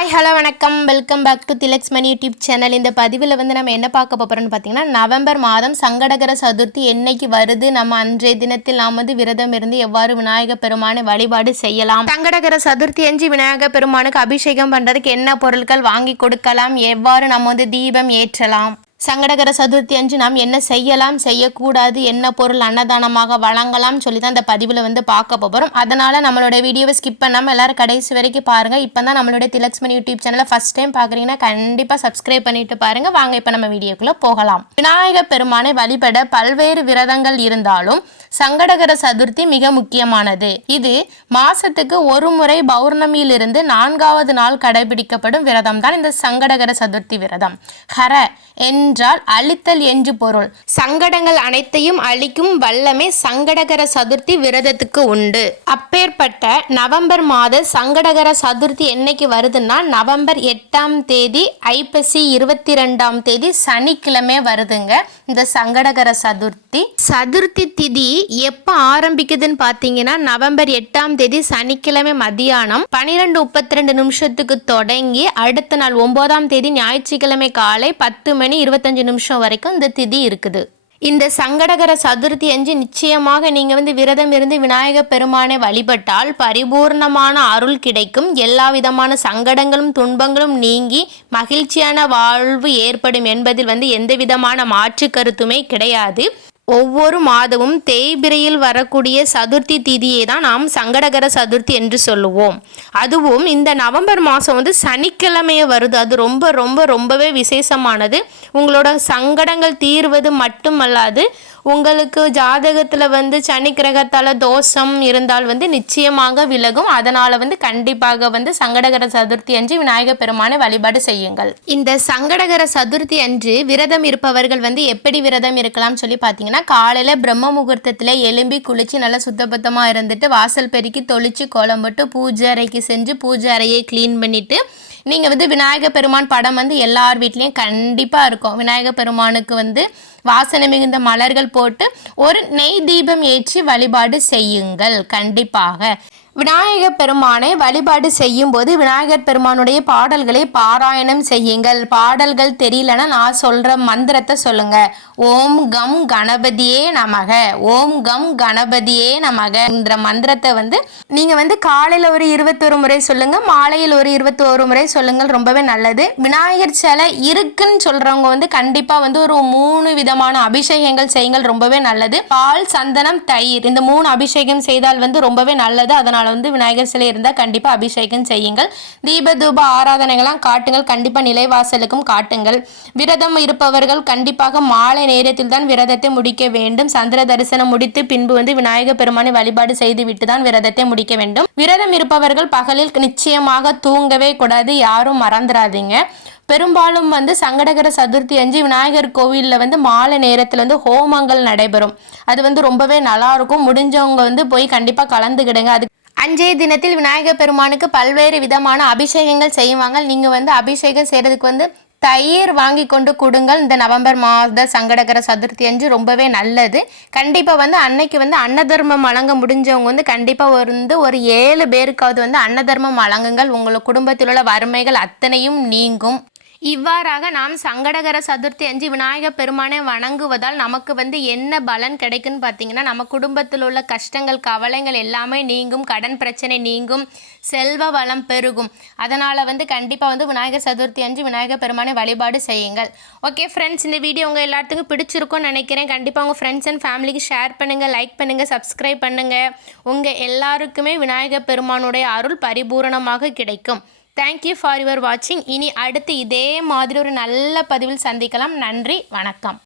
Hi hello வணக்கம் welcome back to Thilak's Mani YouTube channel. இந்த பதிவில் வந்து நம்ம என்ன பார்க்க போகிறோம்னு பார்த்தீங்கன்னா, நவம்பர் மாதம் சங்கடகர சதுர்த்தி என்னைக்கு வருது, நம்ம அன்றைய தினத்தில் நாம் வந்து விரதம் இருந்து எவ்வாறு விநாயகர் பெருமானை வழிபாடு செய்யலாம், சங்கடகர சதுர்த்தி அன்று விநாயகர் பெருமானுக்கு அபிஷேகம் பண்ணுறதுக்கு என்ன பொருட்கள் வாங்கி கொடுக்கலாம், எவ்வாறு நம்ம வந்து தீபம் ஏற்றலாம், சங்கடகர சதுர்த்தி அன்று நாம் என்ன செய்யலாம் செய்யக்கூடாது, என்ன பொருள் அன்னதானமாக வழங்கலாம் சொல்லி தான் இந்த பதிவில் வந்து பார்க்க போகிறோம். அதனால் நம்மளோட வீடியோவை ஸ்கிப் பண்ணாமல் எல்லோரும் கடைசி வரைக்கும் பாருங்கள். இப்போ தான் நம்மளுடைய திலக்ஸ் மணி யூடியூப் சேனலை ஃபஸ்ட் டைம் பார்க்குறீங்கன்னா கண்டிப்பாக சப்ஸ்கிரைப் பண்ணிட்டு பாருங்கள். வாங்க இப்போ நம்ம வீடியோக்குள்ளே போகலாம். விநாயகர் பெருமானை வழிபட பல்வேறு விரதங்கள் இருந்தாலும் சங்கடகர சதுர்த்தி மிக முக்கியமானது. இது மாசத்துக்கு ஒரு முறை பௌர்ணமியிலிருந்து 4வது நாள் கடைபிடிக்கப்படும் விரதம் தான் இந்த சங்கடகர சதுர்த்தி விரதம். ஹர என்றால் அழித்தல் என்று பொருள். சங்கடங்கள் அனைத்தையும் அழிக்கும் வல்லமே சங்கடகர சதுர்த்தி விரதத்துக்கு உண்டு. அப்பேற்பட்ட நவம்பர் மாத சங்கடகர சதுர்த்தி என்னைக்கு வருதுன்னா, நவம்பர் 8ஆம் தேதி ஐப்பசி 22ஆம் தேதி சனிக்கிழமை வருதுங்க இந்த சங்கடகர சதுர்த்தி. சதுர்த்தி திதி எப்போ ஆரம்பிக்குதுன்னு பார்த்தீங்கன்னா, நவம்பர் 8ஆம் தேதி சனிக்கிழமை மதியானம் 12:32 தொடங்கி அடுத்த நாள் 9ஆம் தேதி ஞாயிற்றுக்கிழமை காலை 10:25 வரைக்கும் இந்த திதி இருக்குது. இந்த சங்கடகர சதுர்த்தி அன்று நிச்சயமாக நீங்கள் வந்து விரதம் இருந்து விநாயகர் பெருமானை வழிபட்டால் பரிபூர்ணமான அருள் கிடைக்கும். எல்லா விதமான சங்கடங்களும் துன்பங்களும் நீங்கி மகிழ்ச்சியான வாழ்வு ஏற்படும் என்பதில் வந்து எந்த விதமான மாற்று கருத்துமே கிடையாது. ஒவ்வொரு மாதமும் தேய்பிரையில் வரக்கூடிய சதுர்த்தி திதியை தான் நாம் சங்கடகர சதுர்த்தி என்று சொல்லுவோம். அதுவும் இந்த நவம்பர் மாதம் வந்து சனிக்கிழமையே வருது. அது ரொம்பவே விசேஷமானது. உங்களோட சங்கடங்கள் தீர்வது மட்டுமல்லாது, உங்களுக்கு ஜாதகத்தில் வந்து சனி கிரகத்தால் தோஷம் இருந்தால் வந்து நிச்சயமாக விலகும். அதனால் வந்து கண்டிப்பாக வந்து சங்கடகர சதுர்த்தி அன்று விநாயகர் பெருமானை வழிபாடு செய்யுங்கள். இந்த சங்கடகர சதுர்த்தி அன்று விரதம் இருப்பவர்கள் வந்து எப்படி விரதம் இருக்கலாம் சொல்லி பார்த்தீங்கன்னா, காலையில் பிரம்ம முகூர்த்தத்தில் எழும்பி குளித்து நல்லா சுத்தபத்தமாக இருந்துட்டு வாசல் பெருக்கி தொளிச்சு கோலம் போட்டு பூஜை அறைக்கு செஞ்சு பூஜை அறையை க்ளீன் பண்ணிவிட்டு நீங்கள் வந்து விநாயகர் பெருமான் படம் வந்து எல்லார் வீட்லேயும் கண்டிப்பாக இருக்கும். விநாயகர் பெருமானுக்கு வந்து வாசனை மிகுந்த மலர்கள் போட்டு ஒரு நெய் தீபம் ஏற்றி வழிபாடு செய்யுங்கள். கண்டிப்பாக விநாயகர் பெருமானை வழிபாடு செய்யும் போது விநாயகர் பெருமானுடைய பாடல்களை பாராயணம் செய்யுங்கள். பாடல்கள் தெரியலன்னா நான் சொல்கிற மந்திரத்தை சொல்லுங்க. ஓம் கம் கணபதியே நமக, ஓம் கம் கணபதியே நமக என்ற மந்திரத்தை வந்து நீங்கள் வந்து காலையில் ஒரு 21 முறை சொல்லுங்கள், மாலையில் ஒரு 21 முறை சொல்லுங்கள். ரொம்பவே நல்லது. விநாயகர் சிலை இருக்குன்னு சொல்கிறவங்க வந்து கண்டிப்பாக வந்து ஒரு 3 விதமான அபிஷேகங்கள் செய்யுங்கள். ரொம்பவே நல்லது. பால், சந்தனம், தயிர் இந்த 3 அபிஷேகம் செய்தால் வந்து ரொம்பவே நல்லது. அதனால் வந்து விநாயகர் சிலை இருந்தால் கண்டிப்பாக அபிஷேகம் செய்யுங்கள். தீப தூப ஆராதனைகளாம் காட்டுங்கள். கண்டிப்பாக நிலைவாசலுக்கும் காட்டுங்கள். விரதம் இருப்பவர்கள் கண்டிப்பாக மாலை நேரத்தில் தான் விரதத்தை முடிக்க வேண்டும். சந்திர தரிசனம் முடித்து பின்பு வந்து விநாயகர் பெருமானை வழிபாடு செய்து விட்டு தான் விரதத்தை முடிக்க வேண்டும். விரதம் இருப்பவர்கள் பகலில் நிச்சயமாக தூங்கவே கூடாது. யாரும் மறந்துடாதீங்க. பெரும்பாலும் வந்து சங்கடகர சதுர்த்தி அன்று விநாயகர் கோவிலில் வந்து மாலை நேரத்தில் வந்து ஹோமங்கள் நடைபெறும். அது வந்து ரொம்பவே நல்லா இருக்கும். முடிஞ்சவங்க வந்து போய் கண்டிப்பாக கலந்துக்கிடுங்க. அது அன்றைய தினத்தில் விநாயகர் பெருமானுக்கு பல்வேறு விதமான அபிஷேகங்கள் செய்வாங்க. நீங்கள் வந்து அபிஷேகம் செய்கிறதுக்கு வந்து தயிர் வாங்கி கொண்டு கொடுங்கள். இந்த நவம்பர் மாத சங்கடகர சதுர்த்தி அன்று ரொம்பவே நல்லது. கண்டிப்பாக வந்து அன்னைக்கு வந்து அன்னதர்மம் வழங்க முடிஞ்சவங்க வந்து கண்டிப்பாக வந்து ஒரு 7 பேருக்காவது வந்து அன்னதர்மம் வழங்குங்கள். உங்கள் குடும்பத்தில் உள்ள வறுமைகள் அத்தனையும் நீங்கும். இவ்வாறாக நாம் சங்கடகர சதுர்த்தி அன்று விநாயகர் பெருமானை வணங்குவதால் நமக்கு வந்து என்ன பலன் கிடைக்குன்னு பார்த்தீங்கன்னா, நம்ம குடும்பத்தில் உள்ள கஷ்டங்கள் கவலைகள் எல்லாமே நீங்கும், கடன் பிரச்சனை நீங்கும், செல்வ வளம் பெருகும். அதனால் வந்து கண்டிப்பாக வந்து விநாயகர் சதுர்த்தி அன்று விநாயகர் பெருமானை வழிபாடு செய்யுங்கள். ஓகே ஃப்ரெண்ட்ஸ், இந்த வீடியோ உங்கள் எல்லாத்துக்கும் பிடிச்சிருக்கும்னு நினைக்கிறேன். கண்டிப்பாக உங்கள் ஃப்ரெண்ட்ஸ் அண்ட் ஃபேமிலிக்கு ஷேர் பண்ணுங்கள், லைக் பண்ணுங்கள், சப்ஸ்கிரைப் பண்ணுங்கள். உங்கள் எல்லாருக்குமே விநாயகர் பெருமானுடைய அருள் பரிபூரணமாக கிடைக்கும். தேங்க்யூ ஃபார் யுவர் வாட்சிங். இனி அடுத்து இதே மாதிரி ஒரு நல்ல பதிவில் சந்திக்கலாம். நன்றி, வணக்கம்.